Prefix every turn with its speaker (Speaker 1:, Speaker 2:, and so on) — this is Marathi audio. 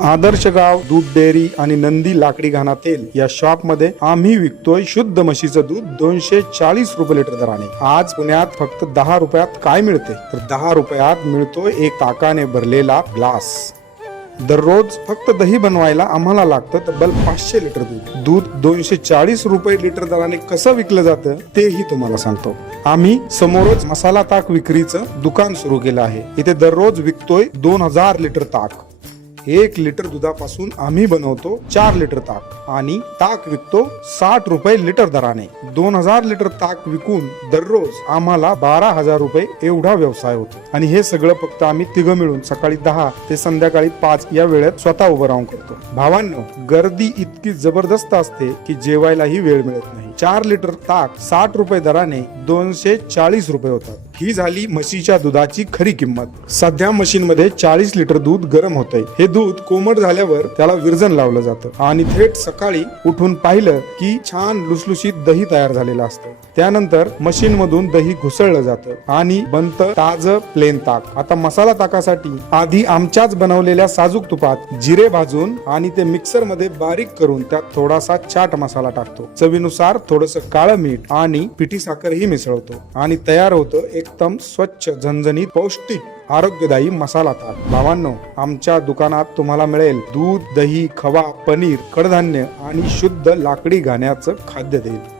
Speaker 1: आदर्श गाव दूध डेअरी आणि नंदी लाकडी घाणा तेल या शॉपमध्ये आम्ही विकतोय शुद्ध म्हशीचं दूध दोनशे चाळीस रुपये लिटर दराने. आज पुण्यात फक्त दहा रुपयात काय मिळते? तर दहा रुपयात मिळतोय एक ताकाने भरलेला ग्लास. दररोज फक्त दही बनवायला आम्हाला लागतं तब्बल पाचशे लिटर दूध. दूध दोनशे चाळीस रुपये लिटर दराने कसं विकलं जातं तेही तुम्हाला सांगतो. आम्ही समोरच मसाला ताक विक्रीचं दुकान सुरू केलं आहे. इथे दररोज विकतोय दोन हजार लिटर ताक. एक लिटर दुधापासून आम्ही बनवतो चार लिटर ताक आणि ताक विकतो साठ रुपये लिटर दराने. दोन हजार लिटर ताक विकून दररोज आम्हाला बारा हजार रुपये एवढा व्यवसाय होतो. आणि हे सगळं फक्त आम्ही तिघ मिळून सकाळी दहा ते संध्याकाळी पाच या वेळेत स्वतः उभं राहून करतो. भावांनो गर्दी इतकी जबरदस्त असते की जेवायलाही वेळ मिळत नाही. चार लिटर ताक साठ रुपये दराने दोनशे चाळीस रुपये होतात. ही झाली म्हशीच्या दुधाची खरी किंमत. सध्या मशीन मध्ये चाळीस लिटर दूध गरम होतंय. हे दूध कोमट झाल्यावर त्याला विरजन लावलं जातं. आणि थेट सकाळी उठून पाहिलं की छान लुसलुशीत दही तयार झालेलं असतं. त्यानंतर मशीन मधून दही घुसळलं जातं आणि बनत ताज प्लेन ताक. आता मसाला ताकासाठी आधी आमच्याच बनवलेल्या साजूक तुपात जिरे भाजून आणि ते मिक्सरमध्ये बारीक करून त्यात थोडासा चाट मसाला टाकतो. चवीनुसार थोडस काळं मीठ आणि पिठी साखरही मिसळतो. आणि तयार होतं एकदम स्वच्छ झणझणीत पौष्टिक आरोग्यदायी मसाला ताक भावांनो आमच्या दुकानात तुम्हाला मिळेल दूध दही खवा पनीर कडधान्य आणि शुद्ध लाकडी घाण्याचं खाद्य देईल